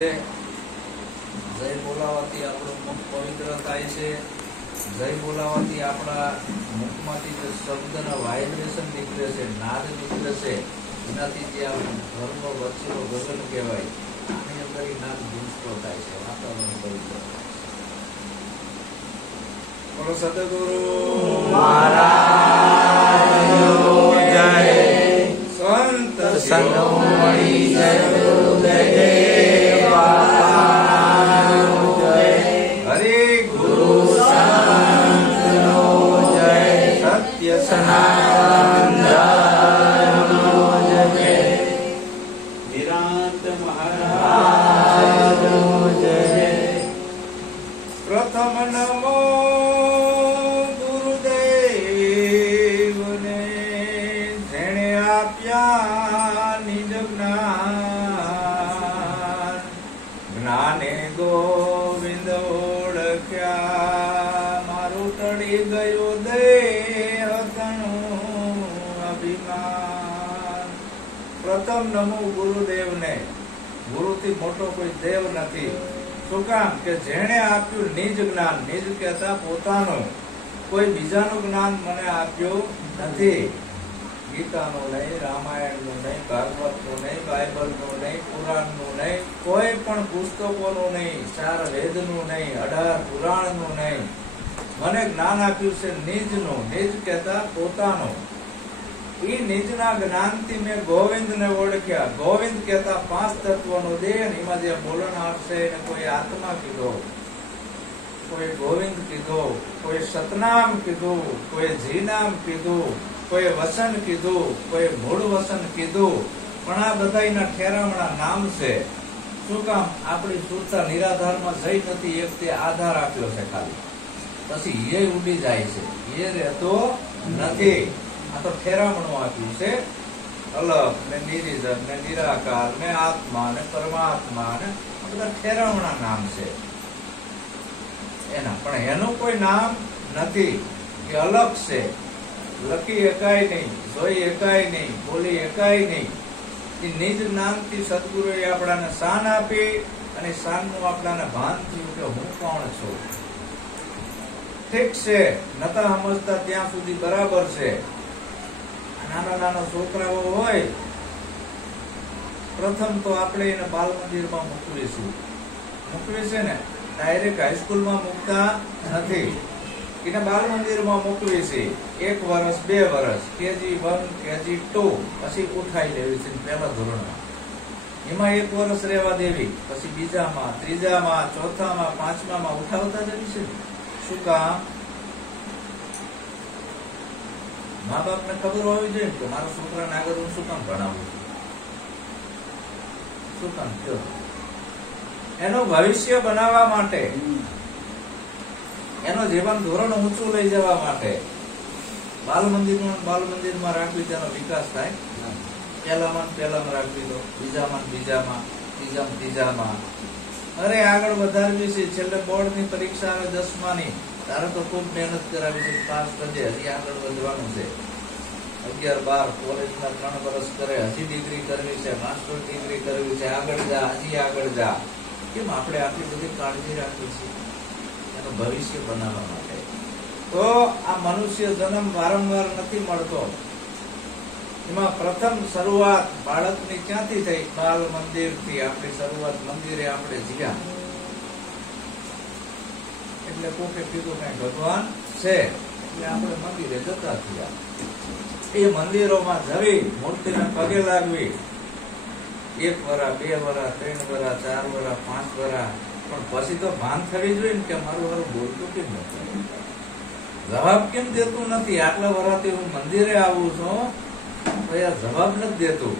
જય બોલાવાથી આપણું મુખ પવિત્ર થાય છે. જય બોલાવાથી આપણા મુખમાંથી જે શબ્દના વાઇબ્રેશન નીકળે છે, નાદ નીકળે છે, એનાથી જે આપણું ઘરનો વચ્ચેનો ગગન કહેવાય, આની અંદર એ નાદ ગુંજતો થાય છે, વાતાવરણ પવિત્ર. બોલો સદગુરુ મહારાજ જય. સંત શિરોમણી જય ગુરુદેવ. સનાતન ધર્મનો જય. નિરાંત મહારાજનો જય. પ્રથમ નમો ગુરુદેવને, જેણે આપ્યા નિજ જ્ઞાન. જ્ઞાને ગોવિંદ ઓળખ્યા, મારું ટળી ગયું પ્રથમ નમો ગુરુદેવને. ગુરુથી મોટો કોઈ દેવ નથી. શું કામ? કે જેણે આપ્યું નિજ જ્ઞાન. નિજ કહેતા પોતાનું, કોઈ બીજાનું જ્ઞાન મને આપ્યું નથી. ગીતાનું નહીં, રામાયણનું નહીં, ભાગવતનું નહીં, બાઇબલનું નહીં, પુરાણનું નહીં, કોઈ પણ પુસ્તકોનું નહીં, 4 વેદનું નહીં, 18 પુરાણનું નહીં. મને જ્ઞાન આપ્યું છે નિજનું. નિજ કહેતા પોતાનું. એ નિજના જ્ઞાનથી મેં ગોવિંદને ઓળખ્યા. ગોવિંદ કહેતા 5 તત્વનો દેહ, એમાં જે બોલનાર છે એને કોઈ આત્મા કીધો, કોઈ ગોવિંદ કીધો, કોઈ સતનામ કીધું, કોઈ જીનામ કીધું, કોઈ વસન કીધું, કોઈ મૂળ વસન કીધું. પણ આ બધાના ઠેરામણા નામ છે. શું કામ? આપણી સુરતા નિરાધારમાં જઈ નથી, એક તે આધાર આપ્યો છે ખાલી. પછી એ ઉડી જાય છે, એ રહેતો નથી. આ તો ઠેરામણું આપ્યું છે. અલગ ને નિરીજન ને નિરાકાર ને આત્મા ને પરમાત્મા ને આ બધા ઠેરામણા નામ છે એના. પણ એનું કોઈ નામ નથી. એ અલગ છે. લખી એકાય નહીં, જોઈ એકાય નહીં, બોલી એકાય નહીં. એ નિજ નામથી સદગુરુએ આપણાને શાન આપી, અને શાનનું આપણાને ભાન થયું કે હું કોણ છું. ઠીક છે, નતા સમજતા ત્યાં સુધી બરાબર છે. નાના નાના છોકરાઓ હોય, પ્રથમ તો આપણે એને બાલ મંદિરમાં મૂકવીશું. મૂકવી છે ને, ડાયરેક્ટ હાઈસ્કૂલમાં મૂકતા નથી. એને બાલ મંદિરમાં મૂકવી છે. 1 વર્ષ 2 વર્ષ, KG1 KG2, પછી ઉઠાઈ લેવી છે પહેલા ધોરણમાં. એમાં 1 વર્ષ રહેવા દેવી, પછી બીજામાં, ત્રીજામાં, ચોથામાં, 5મામાં ઉઠાવતા જવી છે. શું કામ? મા બાપ ને ખબર હોવી જોઈએ કે મારા છોકરાને આગળ હું શું કામ ભણાવું છું, શું કામ કયો? એનું ભવિષ્ય બનાવવા માટે, એનો જીવન ધોરણ ઊંચું લઈ જવા માટે. બાલ મંદિરમાં રાખવી, તેનો વિકાસ થાય. પહેલામાં રાખવી દો, બીજામાં, ત્રીજામાં. અરે આગળ વધારવી છે. છેલ્લે બોર્ડ ની પરીક્ષા આવે 10માની, તારે તો ખૂબ મહેનત કરાવી છે, પાસ કરજે. હજી આગળ વધવાનું છે. 11, 12 કોલેજમાં 3 વર્ષ કરે, હજી ડિગ્રી કરવી છે, માસ્ટર ડિગ્રી કરવી છે. આગળ જા, હજી આગળ જા. કેમ આપણે આટલી બધી કાળજી રાખવી છે? એનું ભવિષ્ય બનાવવા માટે. તો આ મનુષ્ય જન્મ વારંવાર નથી મળતો. એમાં પ્રથમ શરૂઆત બાળકની ક્યાંથી થઈ? બાલ મંદિરથી. આપણી શરૂઆત મંદિરે આપણે જીયા. એટલે કોકે કીધું કઈ ભગવાન છે, એટલે આપણે મંદિરે જતા થયા. એ મંદિરોમાં જવી, મૂર્તિને પગે લાગવી. 1 વર્ષ, 2 વર્ષ, 3 વર્ષ, 4 વર્ષ, 5 વર્ષ. પણ પછી તો ભાન થવી જોઈએ ને કે મારું બોલતું કેમ નથી, જવાબ કેમ દેતું નથી? આટલા વર્ષથી હું મંદિરે આવું છું, તો યાર જવાબ નથી દેતું.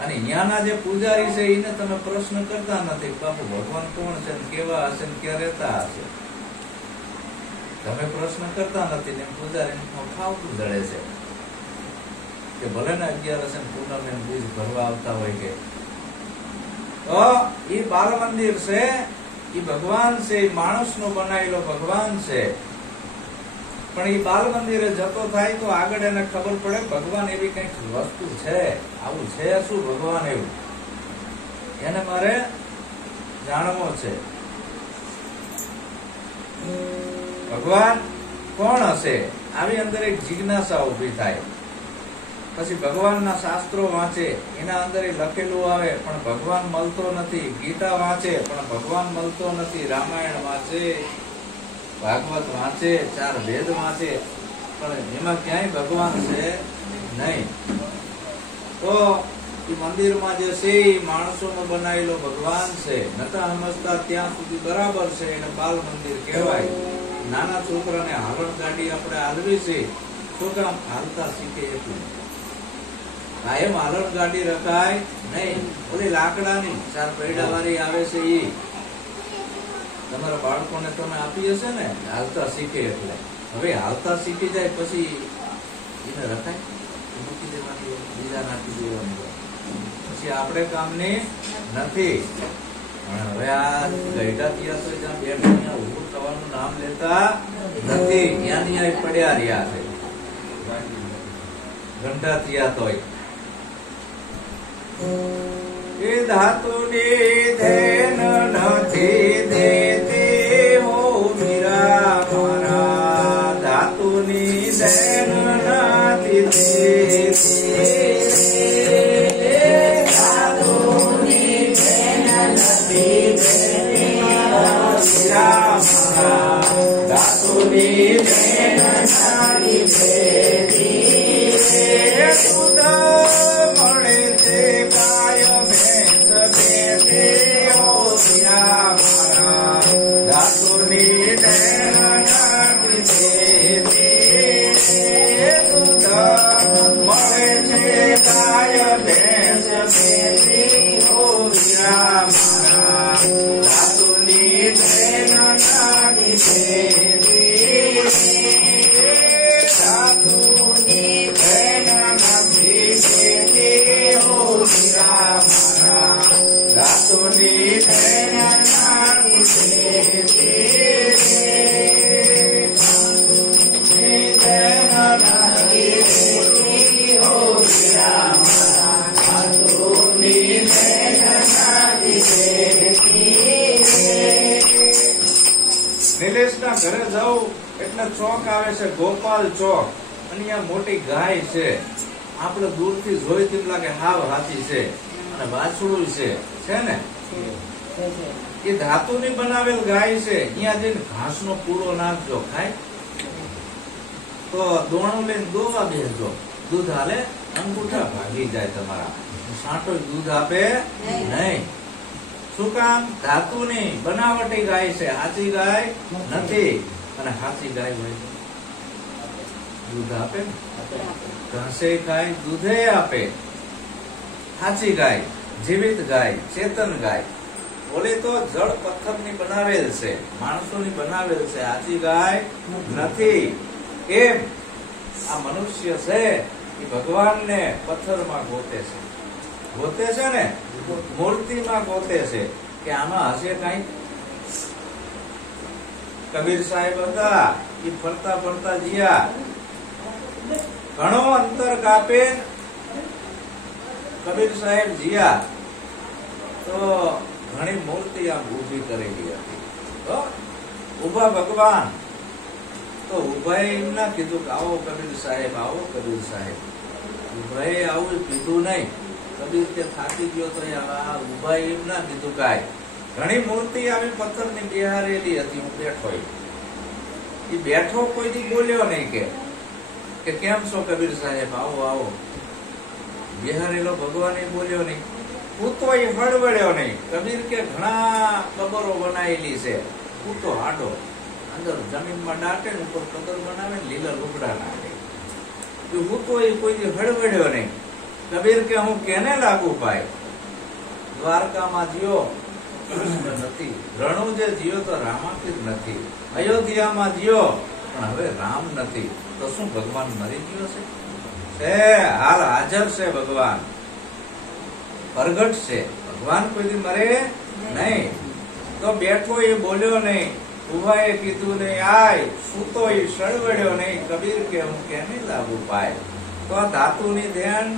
અને અહીંયાના જે પૂજારી છે એને તમે પ્રશ્ન કરતા નથી, બાપુ ભગવાન કોણ છે, કેવા હશે, ક્યાં રહેતા હશે. તમે પ્રશ્ન કરતા નથી ને પૂજારી ખાવતું જડે છે કે ભલે ને 11 હશે પૂનમ ને બીજ ભરવા આવતા હોય કે. તો એ બાલ મંદિર છે, એ ભગવાન છે, એ માણસનો બનાવેલો ભગવાન છે. પણ એ બાલ મંદિરે જતો થાય તો આગળ એને ખબર પડે ભગવાન એવી કઈક વસ્તુ છે, આવું છે શું ભગવાન એવું, એને મારે જાણવો છે. ભગવાન કોણ હશે આવી અંદર એક જિજ્ઞાસા ઉભી થાય. પછી ભગવાનના શાસ્ત્રો વાંચે, એના અંદર લખેલું આવે પણ ભગવાન મળતો નથી. ગીતા વાંચે પણ ભગવાન મળતો નથી. રામાયણ વાંચે, ભાગવત વાંચે, 4 વેદ વાંચે પણ એમાં ક્યાંય ભગવાન છે નહીં. તો એ મંદિરમાં જે છે એ માણસોનો બનાવેલો ભગવાન છે. નતા સમજતા ત્યાં સુધી બરાબર છે, એને બાલ મંદિર કહેવાય. નાના છોકરાને હાલણ ગાડી આપણે હાલવી છે, છોકરા હાલતા શીખે એટલું. કાયમ હાલણ ગાડી રખાય નહીં. ઓલી લાકડાની 4 પૈડા વાળી આવે છે એ તમારા બાળકોને તમે આપી હશે ને, હાલતા શીખે એટલે. હવે હાલતા શીખી જાય પછી એને રખાય, મૂકી દેવાની, બીજા નાખી દેવાની, પછી આપણે કામની નથી. પણ હવે આ ગઈઢા થયા તો જ્યાં બેઠા ઉભું થવાનું નામ લેતા નથી. ત્યાં પડ્યા રહ્યા છે ગંઢા થયા તોય. એ ધાતુની ધેન નથી દેતી હો મીરા મારા. ધાતુની ધેન નથી દેતી. ધાતુની ધેન નથી દેતી મીરા મારા. ધાતુની ધેન નથી દેતી. નિલેશના ઘરે જાઉં એટલે ચોક આવે છે, ગોપાલ ચોક. અને અહીંયા મોટી ગાય છે. આપણે દૂરથી જોઈ તેમ લાગે હાવ હાથી છે અને વાછડું છે ને. એ ધાતુની બનાવેલ ગાય છે. અહીંયા જઈને ઘાસનો પૂરો નાખજો, ખાય તો દોણું લઈને દોવા બેસજો, દૂધ હાલે, અંગૂઠા ભાગી જાય તમારા. સાંટો દૂધ આપે નહીં. શું કામ? ધાતુની બનાવટી ગાય છે, સાચી ગાય નથી. અને સાચી ગાય હોય દૂધ આપે, ઘાસે ખાય, દૂધે આપે. સાચી ગાય, જીવિત ગાય, ચેતન ગાય. ઓલી તો જળ પથ્થરની બનાવેલ છે, માણસોની બનાવેલ છે, સાચી ગાય નથી. એમ આ મનુષ્ય છે એ ભગવાનને પથ્થરમાં ગોતે છે ને, મૂર્તિમાં ગોતે છે કે આમાં હશે કઈ. કબીર સાહેબ હતા, એ ફરતા ફરતા જીયા, ઘણો અંતર કાપે કબીર સાહેબ જીયા તો ઘણી મૂર્તિ આમ ઉભી કરેલી હતી. તો ઉભા ભગવાન તો ઉભાએ એમ ના કીધું કે આવો કબીર સાહેબ, આવો કબીર સાહેબ. ઉભાએ આવું કીધું નહીં. કબીર કે થાકી ગયો તો ઉભાએ એમ ના કીધું કાંઈ. ઘણી મૂર્તિ આવી પથ્થરની બિહારેલી હતી. હું બેઠો, એ બેઠો કોઈથી બોલ્યો નહીં કે કેમ છો કબીર સાહેબ, આવો આવો. બિહારેલો ભગવાન બોલ્યો નહીં. કૂતો એ હળવડ્યો નહીં. કબીર કે ઘણા કબરો બનાવેલી છે, કૂતો હાડો અંદર જમીનમાં દાટે ને ઉપર કબર બનાવે ને લીલા લુગડા નાખે. હું તો એ કોઈ હળવડ્યો નહીં. કબીર કે હું કેને લાગુ ભાઈ? દ્વારકામાં જીયો કૃષ્ણ નથી, રણુ જે જીયો તો રામાપીર નથી, અયોધ્યામાં જીયો પણ હવે રામ નથી. તો શું ભગવાન મરી ગયો છે? હાલ હાજર છે ભગવાન, પ્રગટ છે. ભગવાન કોઈ મરે નહીં. તો બેઠો એ બોલ્યો નહીં, ઉભાએ કીધું નહીં આય, સૂતો એ સળવડ્યો નહીં. કબીર કે હું કેને લાગુ પાય? તો આ ધાતુની ધ્યાન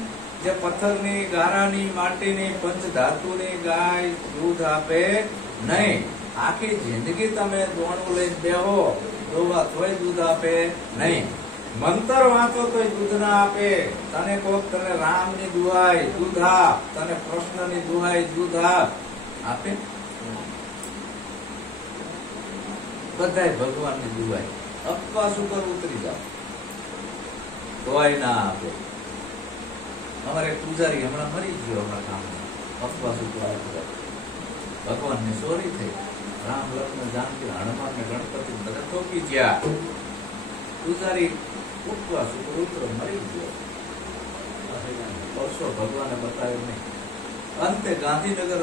જે પથ્થરની, ગારાની, માટીની, પંચ ધાતુની ગાય દૂધ આપે નહીં. આખી જિંદગી તમે દોણું લઈને બેહો ડોવા તોય દૂધ આપે નહીં. મંતર વાંચો તોય દૂધ ના આપે. તને કોક તને રામની દુહાઈ દૂધ આપ, તને કૃષ્ણની દુહાઈ દૂધ આપ, આપે? બધાય ભગવાનની દુહાઈ અપવાસ ઉપર ઉતરી જાવ તોય ના આપે. અમારે પૂજારી હમણાં મરી ગયો, હમણાં કામમાં અપવાસ ઉપર ભગવાનની ચોરી થઈ. રામ લક્ષ્મણ જાનકી હનુમાન ને ગણપતિ બધા ઠોકી ગયા. પૂજારી ઉપવાસ ઉપર ઉતરો મરી ગયો. વર્ષો ભગવાને બતાવ્યું નહીં. અંતે ગાંધીનગર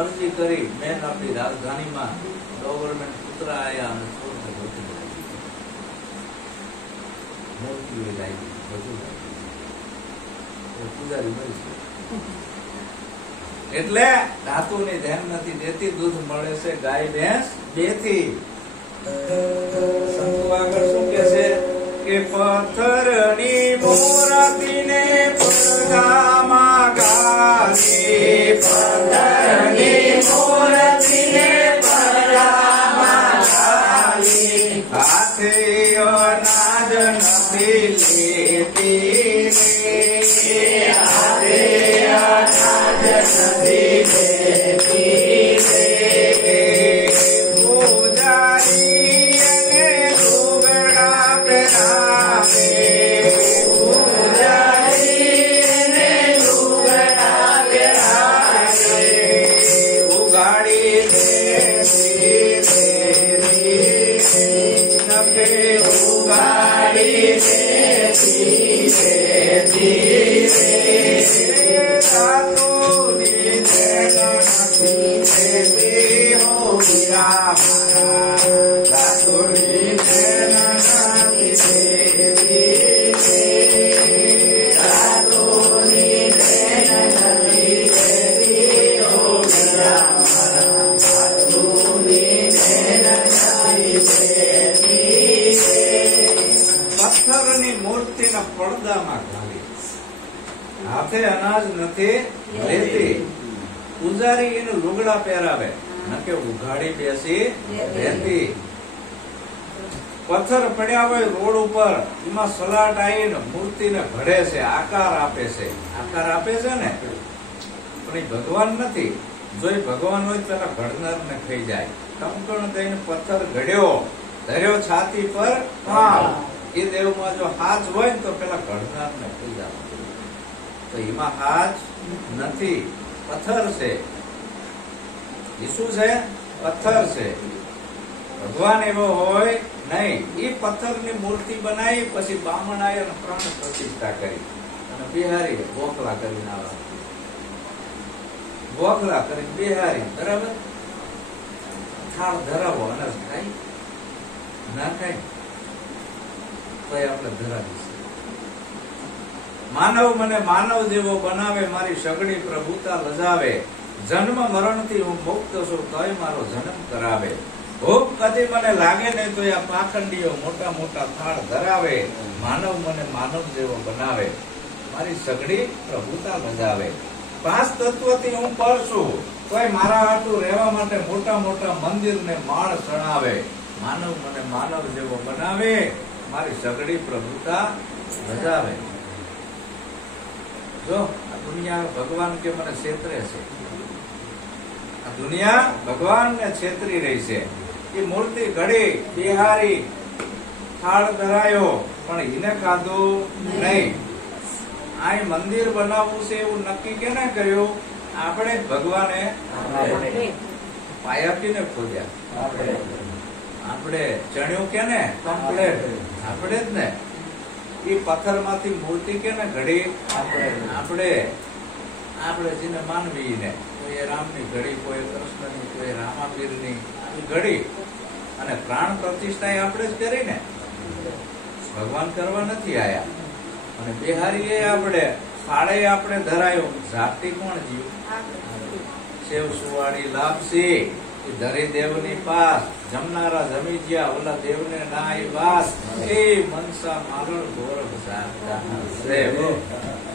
અરજી કરી મેન આપણી રાજધાનીમાં ગવર્મેન્ટ પુત્ર આવ્યા અને છોડને ગોતી લાગી. મૂર્તિઓ લાગી, બધું લાગી. પૂજારી મરી ગયો. એટલે ધાતુની ધ્યાન નથી દેતી. દૂધ મળે છે ગાય ભેંસ બેથી. સંતો આગળ શું કે છે કે પથ્થરની મૂર્તિને પડદામાં ગાલી, પથ્થરની મૂર્તિને પડદામાં ગાલી, હાથે અનાજ નથી લેતી રે, હાથે અનાજ નથી લેતી રે. પૂજારી અને લુગડા પહેરાવે, પૂજારી અને લુગડા પહેરાવે, ઉગાડી દેતી નખે ઉગાડી દેતી સાતુની નથી દેતી હો મીરા મારા, સાતુની નથી દેતી, સાતુની નથી દેતી હો મીરા મારા, સાતુની નથી દેતી. પથ્થરની મૂર્તિના પડદામાં ઘાલી, હાથે અનાજ નથી લેતી. પૂજારી એનું લુગડા પહેરાવે, નકે ઉઘાડી બેસી રહેતી. પથ્થર પડ્યા હોય રોડ ઉપર, એમાં સલાટ આવીને મૂર્તિને ઘડે છે, આકાર આપે છે. આકાર આપે છે ને, પણ એ ભગવાન નથી. જો એ ભગવાન હોય પેલા ઘડનાર ને ખાઈ જાય. ટમટણ દઈને પથ્થર ઘડ્યો, ધર્યો છાતી પર, એ દેવમાં જો હાથ હોય ને તો પેલા ઘડનાર ને ખાઈ જાય. તો એમાં હાથ નથી, પથ્થર છે. એ શું છે? પથ્થર છે. ભગવાન એવો હોય નહીં. એ પથ્થરની મૂર્તિ બનાવી, પછી બામણ આવ્યો અને પ્રાણ પ્રતિષ્ઠા કરી અને બિહારી ગોખલા કરીને આવ્યા. ગોખલા કરીને બિહારી, બરાબર. થાળ ધરાવો, અનાજ ખાય ના ખાય તો આપણે ધરાવીશું. માનવ મને માનવ જેવો બનાવે, મારી સગડી પ્રભુતા લજાવે, જન્મ મરણથી હું મુક્ત છું તોય મારો જન્મ કરાવે. ભૂખ કદી મને લાગે નહીં તો આ પાખંડીઓ મોટા મોટા થાળ ધરાવે, માનવ મને માનવ જેવો બનાવે, મારી સગડી પ્રભુતા લજાવે. 5 તત્વથી હું પર છું તોય મારા હાટું રહેવા માટે મોટા મોટા મંદિર ને માળ ચણાવે, માનવ મને માનવ જેવો બનાવે, મારી સગડી પ્રભુતા લજાવે. જો આ દુનિયા ભગવાન કે મને છેતરે છે, આ દુનિયા ભગવાન ને છેતરી રહી છે. એ મૂર્તિ ઘડી બિહારી, થાળ ધરાયો, પણ એને ખાધું નહીં. આ મંદિર બનાવવું છે એવું નક્કી કેને કર્યું? આપણે ભગવાને પાયા પીને ખોદ્યા, આપણે ચણ્યું કેને કમ્પ્લેટ, આપણે જ ને. એ પથ્થર માંથી મૂર્તિ કેને ઘડી? આપણે જેને માનવી ને, કોઈ રામની ઘડી, કોઈ કૃષ્ણની, કોઈ રામાપીરની ઘડી. અને પ્રાણ પ્રતિષ્ઠા આપણે જ કરી ને, ભગવાન કરવા નથી આયા. અને બિહારી એ આપણે, ફાળે આપણે ધરાયો. જાતિ કોણ જીવ? સેવ સુવાડી લાપસી ધરી દેવની પાસ, જમનારા જમી ગયા, ઓલા દેવને નાય વાસ. એ મનસા મારણ ગોરખ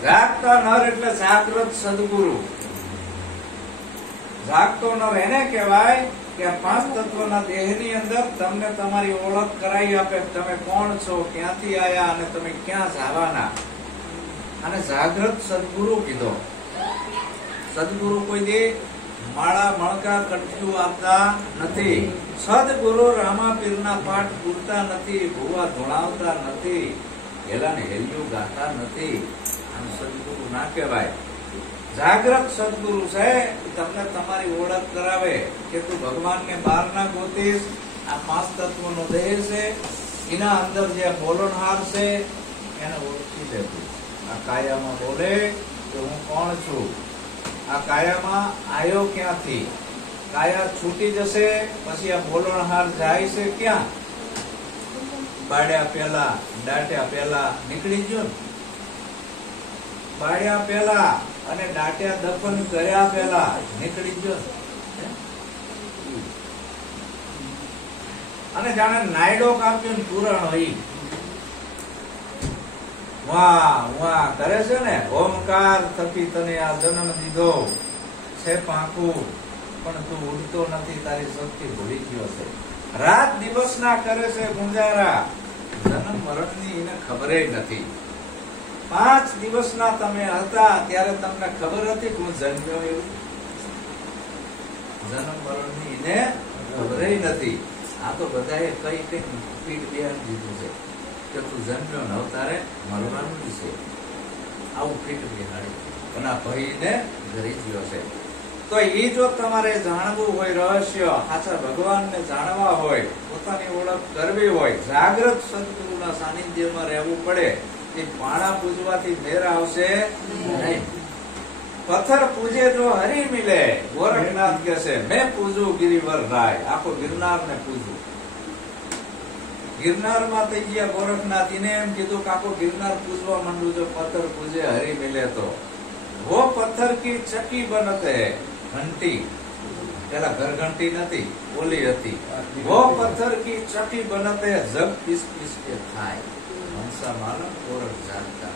જાગતા નર એટલે જાગ્રત સદગુરુ. જાગતો નર એને કહેવાય કે પાંચ તત્વના દેહની અંદર તમને તમારી ઓળખ કરાવી આપે, તમે કોણ છો, ક્યાંથી આયા અને તમે ક્યાં જવાના. અને જાગ્રત સદગુરુ કીધો. સદગુરુ કોઈ દે માળા મણકા કટક્યું આપતા નથી. સદગુરુ રામાપીરના પાઠ પૂરતા નથી, ભુવા ધોળાવતા નથી, હેલાને હેલિયું ગાતા નથી. આમ સદગુરુ ના કહેવાય. જાગ્રત સદગુરુ છે, તમને તમારી ઓળખ કરાવે કે તું ભગવાનને બહાર ના ગોતીશ. આ પાંચ તત્વનો દેહ છે, એના અંદર જે બોલણહાર છે એને ઓળખી લેતું. આ કાયામાં બોલે કે હું કોણ છું, આ કાયામાં આયો ક્યાંથી, કાયા છૂટી જશે પછી આ બોલણહાર જાય છે ક્યાં, બાળ્યા પેલા દાટ્યા પેલા નીકળી ગયો ને. બાળ્યા પેલા અને દાટ્યા દફન કર્યા પેલા નીકળી ગયો. અને જાણે નાયડો કાપ્યો ને પુરાણ હોય વાહ વાહ કરે છે ને. ઓમકાર થકી તને આ જન્મ દીધો છે પાંખું, પણ તું ઉડતો નથી, તારી શક્તિ ભૂલી ગયો છે. રાત દિવસ ના કરે છે ગુંજારા, જન્મ મરણ ની એને ખબર નથી. 5 દિવસના તમે હતા ત્યારે તમને ખબર હતી કોણ જન્મ્યો એવું? જન્મ મરણ ની એને ખબર નથી. આ તો બધાએ કઈ કઈ પીઠ બેહાડી દીધું છે કે તું જન્મ્યો ન તારે મરવાનું છે. આવું પીઠ બેહાડી અને આ ભાઈને ઘરી ગયો છે. તો એ જો તમારે જાણવું હોય, રહસ્ય સાચા ભગવાનને જાણવા હોય, પોતાની ઓળખ કરવી હોય, જાગ્રત સદગુરુના સાનિધ્યમાં રહેવું પડે. એ પાણા પૂજવાથી મેર આવશે નહીં. પથ્થર પૂજે જો હરી મિલે, ગોરખનાથ કે છે મેં પૂજું ગિરિવર રાય. આખો ગિરનાર ને પૂજું. ગિરનાર માં થઈ ગયા ગોરખનાથ, એને એમ કીધું કે આખો ગિરનાર પૂજવા માંડું જો પથ્થર પૂજે હરી મિલે તો. वो पत्थर की चक्की बनते घंटी, પેલા ઘર ઘંટી નથી, ઓલી હતી. वो पत्थर की चक्की बनते जग पीस पीस के खाए, હંસા માલમ ગોરખ જાગતા.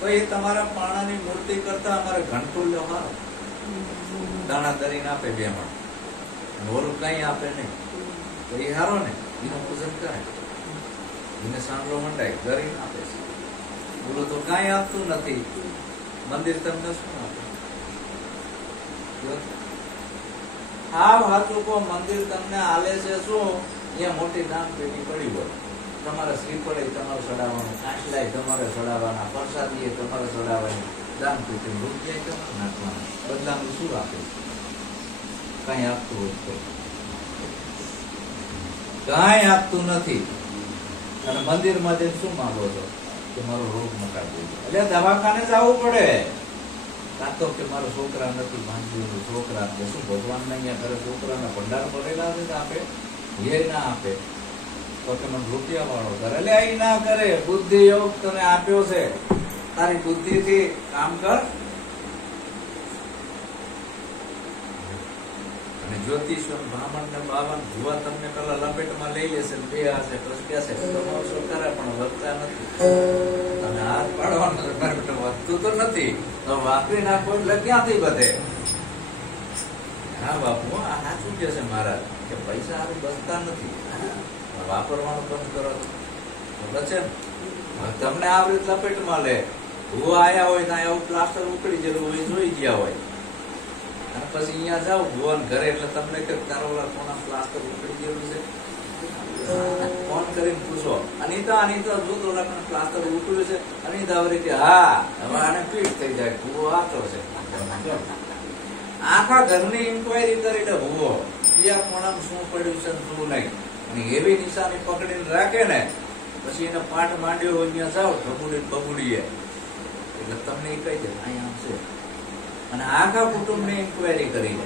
તો એ તમારા પાણાની મૂર્તિ કરતા અમારે ઘંટું લો મારો, દાણા દરીને આપે 2 મણ, ઓલું કઈ આપે નહીં. તો એ હારો ને, એનું પૂજન કરે, એને સાંભળો મંડાય દરીને આપે છે. બોલો તો કઈ આપતું નથી. મંદિર તમને શું આપે? હાવ હાચું કો, મંદિર તમને આલે છે શું? અહીંયા મોટી દાન પેટી પડી હોય, તમારે શ્રીફળે તમારે ચડાવવાનું, આટલાય તમારે ચડાવવાના, પ્રસાદી તમારે ચડાવવાની, દાન પેટી રૂપિયા તમારે નાખવાના. બદલામાં શું આપે? કઈ આપતું હોય તો કઈ આપતું નથી. અને મંદિરમાં જઈને શું માંગો છો? કે મારો રોગ મટાડવો, એટલે દવાખાને જવું પડે. કાં તો કે મારો છોકરા નથી, ભાંજ્યું છોકરા આપે. શું ભગવાન ને અહીંયા ઘરે છોકરાના ભંડાર પડેલા છે આપે? એ ના આપે તો કે મને રૂપિયા વાળો કરે, એટલે એ ના કરે. બુદ્ધિ યોગ તને આપ્યો છે, તારી બુદ્ધિ થી કામ કર. અને જ્યોતિષ બ્રાહ્મણ ને બાવન ભુવા તમને પેલા લપેટમાં લઈ લેશે, બે હશે, પછી કહેશે તમારો કરે પણ વધતા નથી. અને હાથ પાડવાનો વધતું તો નથી, તો વાપરી નાખો એટલે ક્યાંથી વધે? હા બાપુ, આ સાચું કે છે મહારાજ કે પૈસા હારું બચતા નથી, વાપરવાનું બંધ કરો તો બચે ને. તમને આવી રીતે લપેટમાં લે, ભૂવા આયા હોય ત્યાં એવું પ્લાસ્ટર ઉકળી ગયેલું હોય, જોઈ ગયા હોય, અને પછી અહીંયા જાવ ભુવન ઘરે એટલે તમને કે તારો કોના પ્લાસ્ટર ઉકળી ગયેલું છે, ફોન કરીને પૂછો. અનિતા જો તો પ્લાસ્ટર ઉકળ્યું છે. અનિતા વળી કે હા, હવે આને ફીટ થઈ જાય, ભૂવો આચો છે. આખા ઘરની ઇન્કવાયરી કરીને ભૂવો ક્યાં કોણામાં શું પડ્યું છે શું નહીં, અને એવી નિશાની પકડીને રાખે ને પછી એને પાઠ માંડ્યો હોય ત્યાં જાઓ ઢબુડી બબુડીએ એટલે તમને એ કહી દે અહીંયા છે. અને આખા કુટુંબ ની ઇન્કવાયરી કરી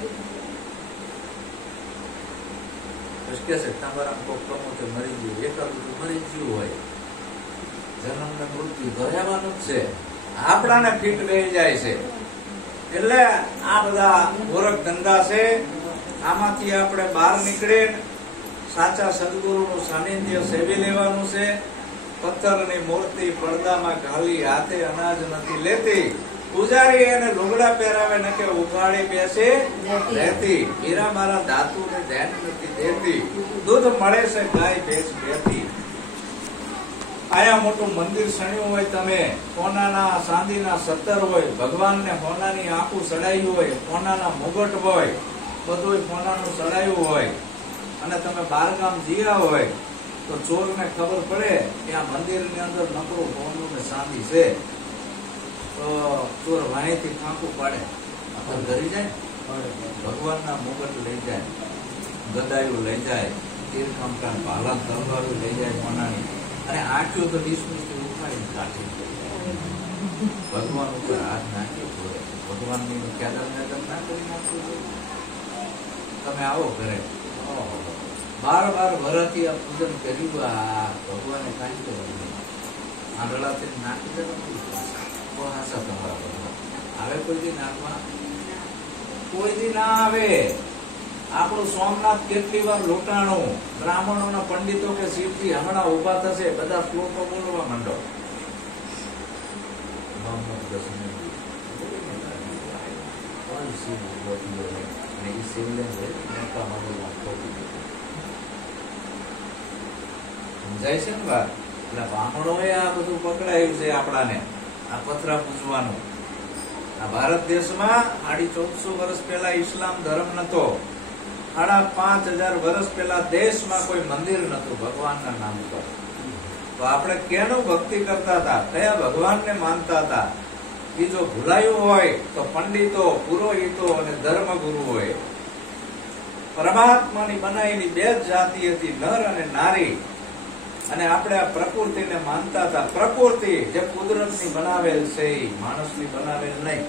કે છે તમારા કોક કમોતે મરી ગયું, એકાદું મરી ગયું હોય, જન્મ ને મૃત્યુ તો રહેવાનું જ છે. આપણાને ફીટ રહી જાય છે. એટલે આ બધા ગોરખ ધંધા છે, આમાંથી આપણે બહાર નીકળે સાચા સદગુરુનું સાનિધ્ય સેવી લેવાનું છે. પથ્થરની મૂર્તિ પડદામાં ઘાલી હાથે અનાજ નથી લેતી, પૂજારી એને લુગડા પહેરાવે ને કે ઉઘાડી બેસે રહેતી. મીરા મારા ધાતુ ને ધ્યાન નથી દેતી. દૂધ મળે છે ગાય ભેંસ બેઠી. આયા મોટું મંદિર સણ્યું હોય તમે, સોનાના ચાંદીના સત્તર હોય, ભગવાનને સોનાની આંખું સડાયું હોય, સોનાના મુગટ હોય, બધું સોનાનું સડાયું હોય, અને તમે બારગામ જીયા હોય તો ચોરને ખબર પડે કે આ મંદિરની અંદર નકરું સોનું ને ચાંદી છે, તો ચોર વાણીથી ફાંકું પાડે, અંદર ધરી જાય, ભગવાનના મુગટ લઈ જાય, ગદાયું લઈ જાય, તીરખમટા ભાલા તલવારું લઈ જાય સોનાની, અને આંખ્યું તો ડીસમીસથી ઉપાડીને કાઢી ભગવાન ઉપર હાથ નાખ્યો હોય. ભગવાનની ક્યાદર ના કરી નાખવું. તમે આવો ઘરે 12 વર્ષથી આ પૂજન કર્યું, આ ભગવાને કાઢી દો, આંધળાથી નાખી દે, હાસા તમારા ભગવાન આવે કોઈ દી નાખવા? કોઈ દી ના આવે. આપણું સોમનાથ કેટલી વાર લૂંટાણું. બ્રાહ્મણોના પંડિતો કે શિવજી હમણાં ઉભા થશે, બધા શ્લોકો બોલવા માંડો. સમજાય છે ને વાત? એટલે બ્રાહ્મણોએ આ બધું પકડાયું છે આપણાને, આ પથરા પૂજવાનું. આ ભારત દેશમાં 1450 વર્ષ પહેલા ઇસ્લામ ધર્મ નતો. 5000 વર્ષ પહેલા દેશમાં કોઈ મંદિર નતું ભગવાનના નામ પર. તો આપણે કેનું ભક્તિ કરતા હતા, કયા ભગવાનને માનતા હતા? એ જો ભૂલાયું હોય તો પંડિતો, પુરોહિતો અને ધર્મગુરુ હોય. પરમાત્માની બનાવેલી 2 જાતિ હતી, નર અને નારી. અને આપણે આ પ્રકૃતિને માનતા હતા. પ્રકૃતિ જે કુદરતની બનાવેલ છે, માણસની બનાવેલ નહીં.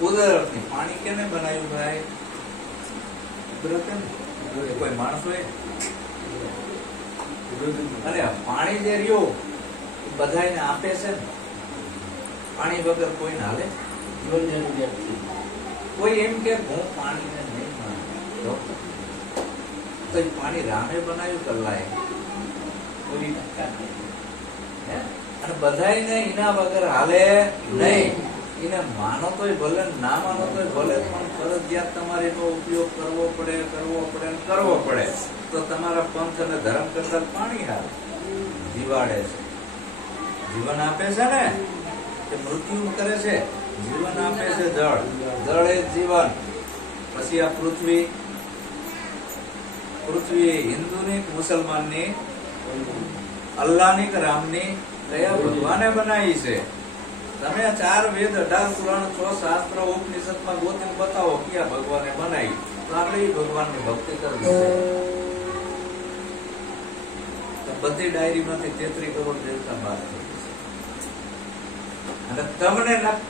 કુદરતની. પાણી કેને બનાવ્યું ભાઈ? કુદરતે ને. કોઈ માણસ હોય? અરે પાણી જે રહ્યું બધાને આપે છે ને. પાણી વગર કોઈને હાલે? કોઈ એમ કે હું પાણીને નહીં માનું, તો પાણી રામે બનાવ્યું કલાય કોઈ અને બધાને એના વગર હાલે નહીં. એને માનો તોય ભલે, ના માનો તોય ભલે, પણ ફરજિયાત તમારે એનો ઉપયોગ કરવો પડે. તો તમારા પંથ અને ધર્મ કરતા પાણી હાલે, જીવાડે છે, જીવન આપે છે ને, કે મૃત્યુ કરે છે? જીવન આપે છે જળ. જળ એ જીવન. પછી આ પૃથ્વી હિન્દુની કે મુસલમાનની, અલ્લાહની કે રામની, કયા ભગવાને બનાવી છે? તમે 4 વેદ, 18 પુરાણ, 6 શાસ્ત્ર, ઉપનિષદમાં ગોતીને બતાવો કયા ભગવાને બનાવી, તો આપણે એ ભગવાનની ભક્તિ કરવી છે. બધી ડાયરીમાંથી 33 કરોડ દેવતા બાદ થઈ છે. અને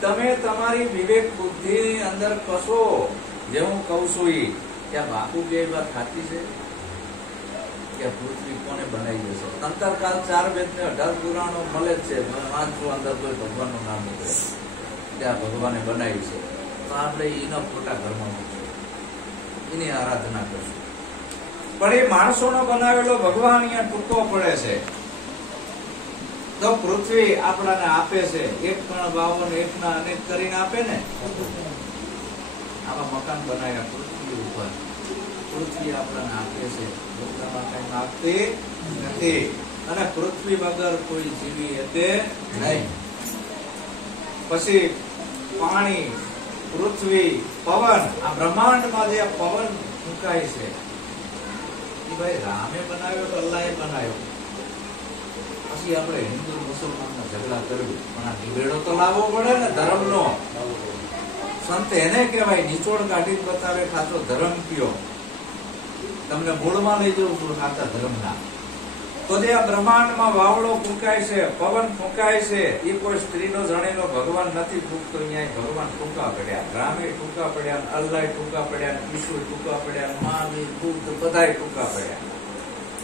તમે તમારી વિવેક બુદ્ધિ અંદર કશો, જે હું કઉ છું એ ત્યાં બાપુ જે વાત સાચી છે કે પૃથ્વી કોને બનાવી જશે? અંતરકાલ 4 વેદ ને 18 પુરાણો મળે જ છે. વાંચવું અંદર કોઈ ભગવાનનું નામ નીકળે ત્યાં ભગવાને બનાવી છે, તો આપણે એના ખોટા ઘરમાં એની આરાધના કરશું. પણ એ માણસોનો બનાવેલો ભગવાન અહીંયા ટૂંકો પડે છે. તો પૃથ્વી આપણાને આપે છે, 1.52 એકના અનેક કરીને આપે ને. આવા મકાન બનાવ્યા પૃથ્વી ઉપર. પૃથ્વી આપણને આપે છે, લોકોમાં કઈ આપતી નથી. અને પૃથ્વી વગર કોઈ જીવી શકે નહીં. પછી પાણી, પૃથ્વી, પવન, આ બ્રહ્માંડમાં જે પવન ફૂંકાય છે એ ભાઈ રામે બનાવ્યો કે અલ્લાહે બનાવ્યો? પછી આપણે હિન્દુ મુસલમાનના ઝઘડા કર્યું, પણ આ નિવેડો તો લાવવો પડે ને ધર્મનો. સંત એને કહેવાય નિચોડ કાઢી બતાવે ખાસો ધર્મ કયો. તમને મૂળમાં લઈ જવું છું સાચા ધર્મના. તો જે આ બ્રહ્માંડમાં વાવડો ફૂંકાય છે, પવન ફૂંકાય છે, એ કોઈ સ્ત્રીનો જણેલો ભગવાન નથી ફૂંકતો. અહીંયા ભગવાન ટૂંકા પડ્યા, રામે ટૂંકા પડ્યા, અલ્લાહ ટૂંકા પડ્યા, ઈસુ ટૂંકા પડ્યા, મહાવીર, બુદ્ધ બધા ટૂંકા પડ્યા.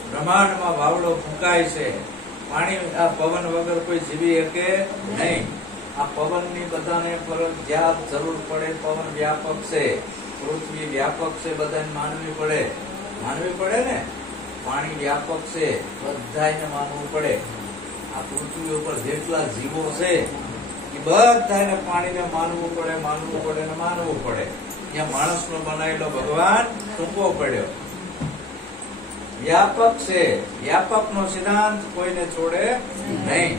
બ્રહ્માંડમાં વાવડો ફૂંકાય છે. પાણી, આ પવન વગર કોઈ જીવી શકે નહીં. આ પવનની બધાને ફરજિયાત જરૂર પડે. પવન વ્યાપક છે, પૃથ્વી વ્યાપક છે, બધાને માનવી પડે ને. પાણી વ્યાપક છે, બધાને માનવું પડે. આ પૃથ્વી ઉપર જેટલા જીવો છે એ બધાને પાણીને માનવું પડે ને માનવું પડે. ત્યાં માણસનો બનાવેલો ભગવાન ટૂંકો પડ્યો. વ્યાપક છે, વ્યાપકનો સિદ્ધાંત કોઈને છોડે નહીં.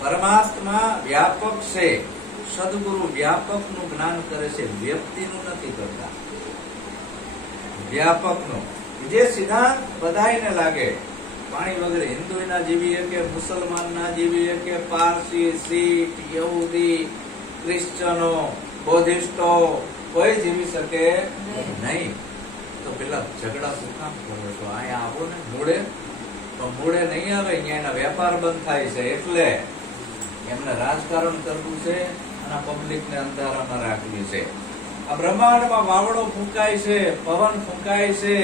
પરમાત્મા વ્યાપક છે. સદગુરુ વ્યાપકનું જ્ઞાન કરે છે, વ્યક્તિનું નથી કરતા. વ્યાપકનું જે સિદ્ધાંત બધાને લાગે, પાણી વગર હિન્દુ ના જીવી કે મુસલમાન ના જીવી કે પારસી, શીખ, યહૂદી, ક્રિશ્ચનો, બૌદ્ધિસ્ટો કોઈ જીવી શકે નહીં. તો પેલા ઝઘડા શું કામ કરો છો? અહીંયા આવો ને મૂળે. તો મૂળે નહીં આવે, અહીંયા એના વેપાર બંધ થાય છે. એટલે એમને રાજકારણ કરવું છે અને પબ્લિક ને અંધારામાં રાખવી છે. આ બ્રહ્માંડમાં વાવડો ફૂંકાય છે, પવન ફૂંકાય છે,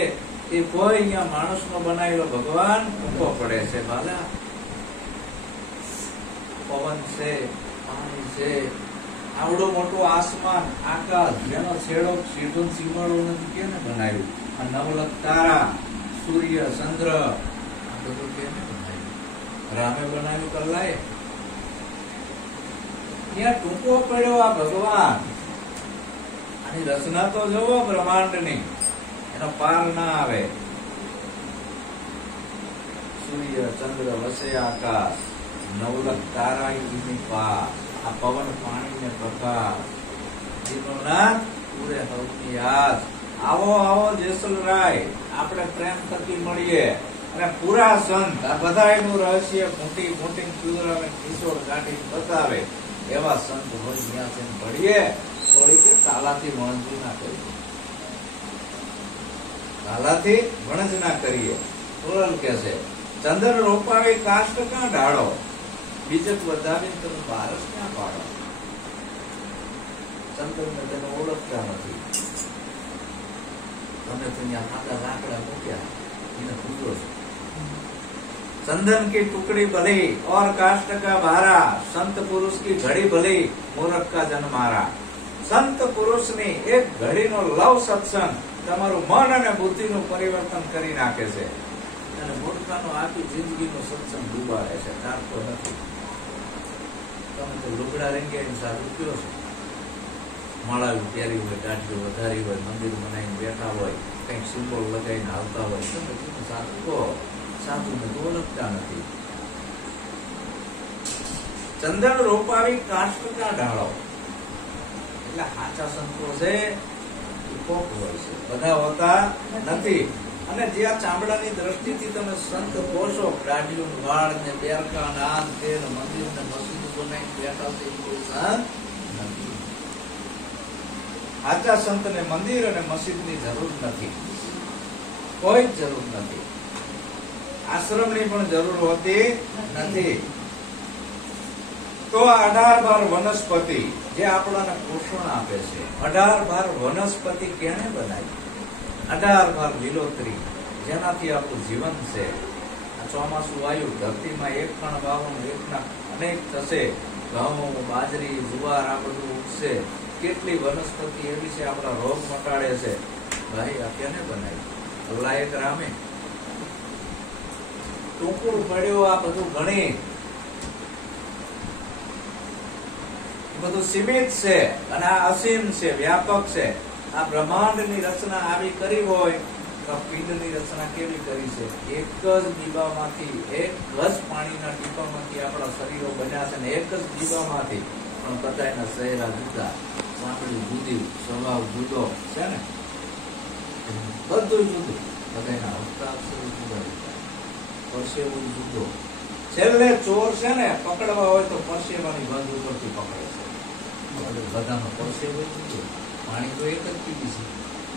એ કોઈ અહીંયા માણસનો બનાવેલો ભગવાન ટૂંકો પડે છે. બાલા પવન છે, પાણી છે, આવડો મોટો આસમાન, આકાશ, જેનો છેડો સીધો સીમાડો નથી, કેને બનાવ્યું? આ નવલખ તારા, સૂર્ય, ચંદ્ર, આ બધું કેને બનાવ્યું? રામે બનાવ્યું કલાએ. ત્યાં ટૂંકો પડ્યો આ ભગવાન. આની રચના તો જોવો બ્રહ્માંડની, એનો પાર ના આવે. સૂર્ય, ચંદ્ર, વસે આકાશ, નવલખ તારા એની પાર, આ પવન, પાણી ને પ્રકાશ, જેનું નામ પૂરે હવની યાદ. આવો આવો જેસલરાય, આપણે પ્રેમ થકી મળીએ અને પૂરા સંત આ બધા એનું રહસ્ય મોટી મોટી ચુદરાને કિશોર કાઢી બતાવે. એવા સંત હોય ત્યાં છે મળીએ. થોડી કે તાલાથી વણજ ના કરીએ, તાલાથી વણજ ના કરીએ. સોરલ કે છે ચંદ્ર રોપાવી કાષ્ટ ક્યાં ઢાળો, બીજક વધાવીને તમે બારસ ક્યાં પાડો? ચંદ્રને તેને ઓળખતા નથી. તમે તો ત્યાં ખાતા લાકડા મૂક્યા, એને પૂછો છો. चंदन की टुकड़ी भली और काष्ट का भारा, संत पुरुष की घड़ी भली मूर्ख का जन्मारा. संत પુરુષ ની એક ઘડીનો લવ સત્સંગ તમારું મન અને બુદ્ધિનું પરિવર્તન કરી નાખે છે અને મૂર્ખાનો આખી જિંદગીનો સત્સંગ ડૂબાડે છે. તારતો નથી. તમે તો લુગડા રેંગેની સાધુ કયો છો? માળાવી પહેરી હોય, દાઢીઓ વધારી હોય, મંદિર બનાવીને બેઠા હોય, કંઈક સિમ્બોલ લગાવીને આવતા હોય, તમે સાધુ કહો? સાધુને તો ઓળખતા નથી. ચંદન રોપાવી કાષ્ટ કા ઢાળો, એટલે સાચા સંતો છે એ કોક હોય છે, બધા હોતા નથી. અને જે આ ચામડાની દ્રષ્ટિથી તમે સંત કોશો, દાઢીઓ, વાળ ને બેરકા, નાન, તેલ, મંદિર ને મસ્જિદ બનાવીને બેઠા છે, એ કોઈ સંત નથી. સાચા સંતને મંદિર અને મસ્જિદની જરૂર નથી, કોઈ જરૂર નથી. આશ્રમની પણ જરૂર હોતી નથી. તો 18 બાર વનસ્પતિ જે આપણને પોષણ આપે છે, 18 બાર વનસ્પતિ કેને બનાવી? 18 બાર લીલોતરી જેનાથી આપણું જીવન છે. આ ચોમાસું આવ્યું, ધરતીમાં એક કણ વાવવાનું, એકના અનેક થશે. ઘઉં, બાજરી, જુવાર આ બધું ઉગશે. કેટલી વનસ્પતિ એવી છે આપણા રોગ મટાડે છે. ભાઈ આ કેને બનાવી? અલ્લાહ એક રામે. ટૂંકું પડ્યું આ બધું ગણિત, બધું સીમિત છે અને આ અસીમ છે, વ્યાપક છે. આ બ્રહ્માંડની રચના આવી કરી હોય તો પિંડની રચના કેવી કરી છે? એક જ દીવામાંથી, એક જ પાણીના ટીપામાંથી આપણા શરીરો બન્યા છે, ને એક જ દીવામાંથી. પણ બધાના ચહેરા જુદા, સાંકળી જુદી, સ્વભાવ જુદો છે ને, બધું જુદું. બધાના હસ્તાક્ષરો જુદા, પરસેવો જુદો. છેલ્લે ચોર છે ને પકડવા હોય તો પરસેવાની બંધ ઉપરથી પકડે છે. બધાનો પરસેવો જુદો. પાણી તો એક જ પીવી છે.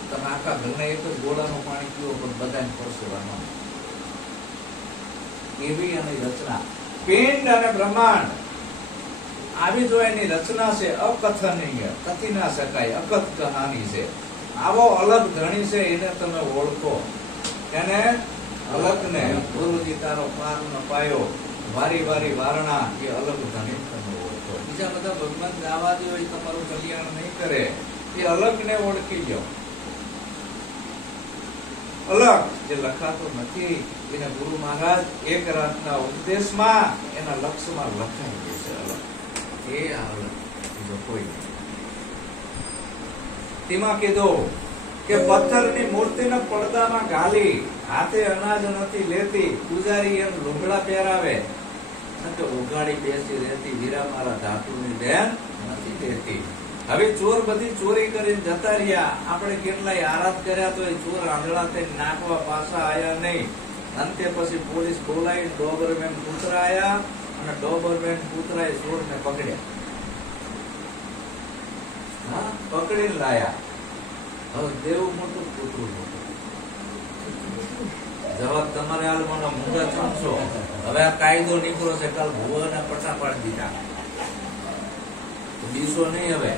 તમે આખા ઘરના એક જ ગોળાનું પાણી પીવો પણ બધાને પરસેવાનું. એવી એની રચના. પિંડ અને બ્રહ્માંડ આવી જો એની રચના છે, અકથનીય, કથી ના શકાય, અકથ કહાની છે. આવો અલગ ધણી છે, એને તમે ઓળખો. એને અલગ ને ગુરુજી તારો પાર ન પાયો, વારી વારી વારણા, એ અલગ ધણી તમે ઓળખો. બીજા બધા ભગવાન ગાવા દો, એ તમારું કલ્યાણ નહીં કરે. એ અલગ ને ઓળખી લો. અલગ જે લખાતો નથી એને ગુરુ મહારાજ એક રાતના ઉપદેશમાં એના લક્ષ્યમાં લખાઈ દે છે. અલગ એ આવે બીજો કોઈ નહીં. તેમાં કીધું કે પથ્થરની મૂર્તિને પડદામાં ઘાલી હાથે અનાજ નથી લેતી, પૂજારી એમ લુગડા પહેરાવે તો ઉગાડી બેસી રહેતી, વીરા મારા ધાતુની બેન નથી દેતી. હવે ચોર બધી ચોરી કરીને જતા રહ્યા, આપણે કેટલાય આરાધ કર્યા તો એ ચોર આંધળા થઈને નાખવા પાછા આયા નહીં. અંતે પછી પોલીસ બોલાવી, ડોબરમેન કૂતરા આયા અને ડોબરમેન કૂતરાએ ચોરને પકડ્યા. હા, પકડીને લાયા. હવે દેવું મોટું, કૂતરું મોટું. જવાબ તમારે હાલવાનો મૂંગા ચમચો. હવે આ કાયદો નીકળો છે, કાલ ભુવાના પટ્ટા પાડી દીધા, બીસો નહીં. હવે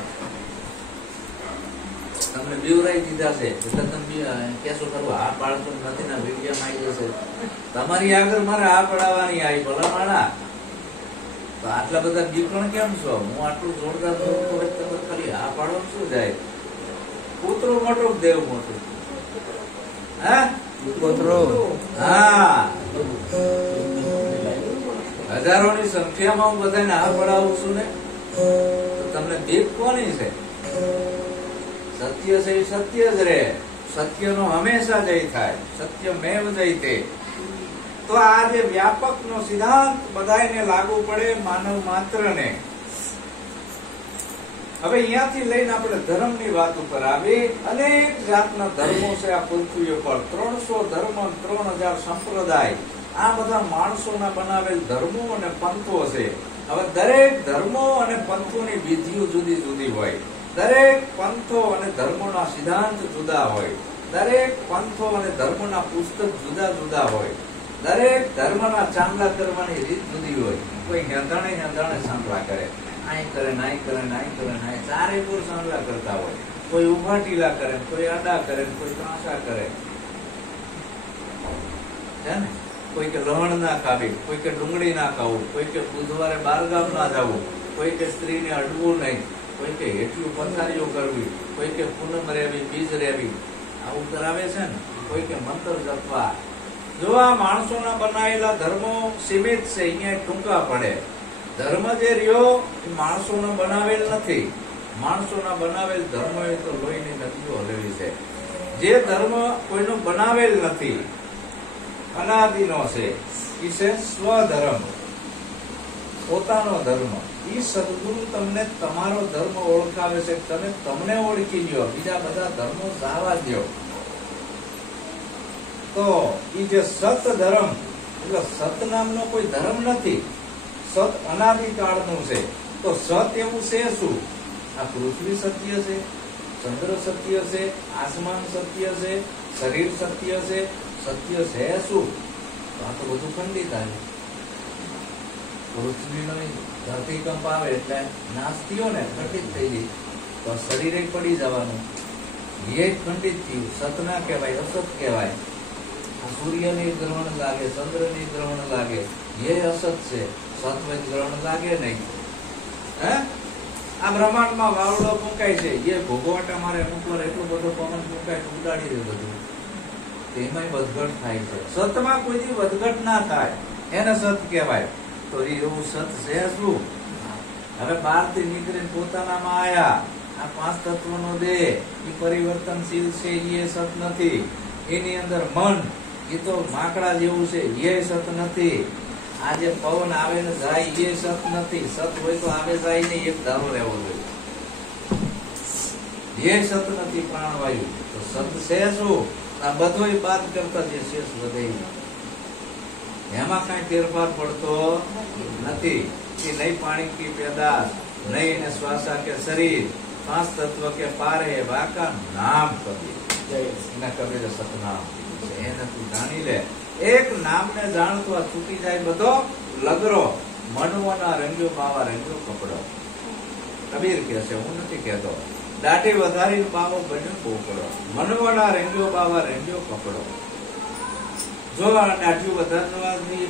તમને બીવરાઈ દીધા છે એટલે તમે કેસો કરો આ પાડતો નથી ના વિડીયોમાં આવી જશે. તમારી આગળ મારે આ પડાવવાની આવી ભલા માણા. તો આટલા બધા દીકરણ કેમ છો? હું આટલું જોરદાર તમે ખાલી આ પાડો શું જાય? કૂતરો મોટો, દેવ મોટો. હા, કૂતરો. હા, હજારોની સંખ્યામાં હું બધાને આ પડાવું છું ને, તો તમને બીક કોની છે? સત્ય છે એ સત્ય જ રહે, સત્યનો હંમેશા જય થાય, સત્ય મેવ જયતે. તો આ જે વ્યાપક નો સિદ્ધાંત બધાને લાગુ પડે, માનવ માત્રને. હવે અહીંયાથી લઈને આપણે ધર્મની વાત ઉપર આવી. અનેક જાતના ધર્મો છે આ પૃથ્વી ઉપર, 300 ધર્મ, 3000 સંપ્રદાય. આ બધા માણસોના બનાવેલ ધર્મો અને પંથો છે. હવે દરેક ધર્મો અને પંથોની વિધિઓ જુદી જુદી હોય, દરેક પંથો અને ધર્મોના સિદ્ધાંત જુદા હોય, દરેક પંથો અને ધર્મોના પુસ્તક જુદા જુદા હોય, દરેક ધર્મના ચાંદલા કરવાની રીત જુદી હોય. કોઈ હેંધાણે ચાંદલા કરે, આઈ કરે, નાઈ કરે, નાઈ કરે, નાઈ, ચારે પૂર ચાંદલા કરતા હોય. કોઈ ઉભા ટીલા કરે, કોઈ આડા કરે, કોઈ ત્રાંસા કરે, છે ને? કોઈ કે લવણ ના ખાવી, કોઈ કે ડુંગળી ના ખાવું, કોઈ કે બુધવારે બારગામ ના જવું, કોઈ કે સ્ત્રીને અડવું નહીં, કોઈ કે હેઠું પથારીઓ કરવી, કોઈ કે પૂનમ રહેવી, બીજ રહેવી, આવું કરાવે છે ને. કોઈ કે મંત્ર જપવા. જો આ માણસોના બનાવેલા ધર્મો સીમિત છે, અહીંયા ટૂંકા પડે. ધર્મ જે રહ્યો એ માણસોનો બનાવેલ નથી. માણસોના બનાવેલ ધર્મ એ તો લોહીની નદીઓ હલેવી છે. જે ધર્મ કોઈનો બનાવેલ નથી, અનાદિનો છે, એ છે સ્વધર્મ, પોતાનો ધર્મ. એ સદગુરુ તમને તમારો ધર્મ ઓળખાવે છે, તમે તમને ઓળખી લ્યો, બીજા બધા ધર્મો જવા દો. તો એ જે સત ધર્મ, એટલે સત નામનો કોઈ ધર્મ નથી, સત અનાદિકાળનું છે. તો સત એવું છે શું? આ પૃથ્વી સત્ય છે, ચંદ્ર સત્ય છે, આસમાન સત્ય છે, શરીર સત્ય છે. સત્ય છે શું? આ તો બધું ખંડિત આવ્યું. પૃથ્વીનો ધરતીકંપ આવે એટલે નાશ થયો ને, ખંડિત થઈ ગઈ. તો શરીરે પડી જવાનું, એ ખંડિત થયું. સત ના કહેવાય, અસત કહેવાય. આ સૂર્યની ગ્રહણ લાગે, ચંદ્રની ગ્રહણ લાગે, એ અસત છે. સત્વ ગ્રહણ લાગે નહીં. હે, આ બ્રહ્માંડમાં વાવડો મુકાય છે, એ ભોગવટા મારે અમુક વાર એટલો બધો પવન મુકાય ઉડાડી દે બધું, તેમાંય વધઘટ થાય છે. સતમાં કોઈ દી વધઘટ ના થાય, એને સત કહેવાય. તો એવું સત છે શું? હવે બહારથી નીકળીને પોતાનામાં આયા. આ 5 તત્વનો દેહ એ પરિવર્તનશીલ છે, એ સત નથી. એની અંદર મન એ તો માકડા જેવું છે, એ સત નથી. આ જે પવન આવે ને જાય એ સત નથી. સત હોય તો આવે જાય ને એક ધારો રહેવો જોઈએ, એ સત નથી. પ્રાણવાયુ તો સત છે શું? આ બધો બાદ કરતા જે શેષ વધે એમાં કઈ ફેરફાર પડતો નથી. કે નહીં પાણી કી પેદાશ, નહીં એને શ્વાસા કે શરીર, 5 તત્વ કે પારે વાકા નામ કબીર. એના કબીર સતનામ. એને તું જાણી લે. એક નામને જાણતો આ છૂટી જાય બધો લગરો. મનવોના રંગ્યો બાવા રંગ્યો કપડો. કબીર કે છે, હું નથી કહેતો. દાઢી વધારીને બાવો બન્યો પોપડો. મનવોના રંગ્યો બાવા રંગ્યો કપડો. જો આ દાઢી વધારવાની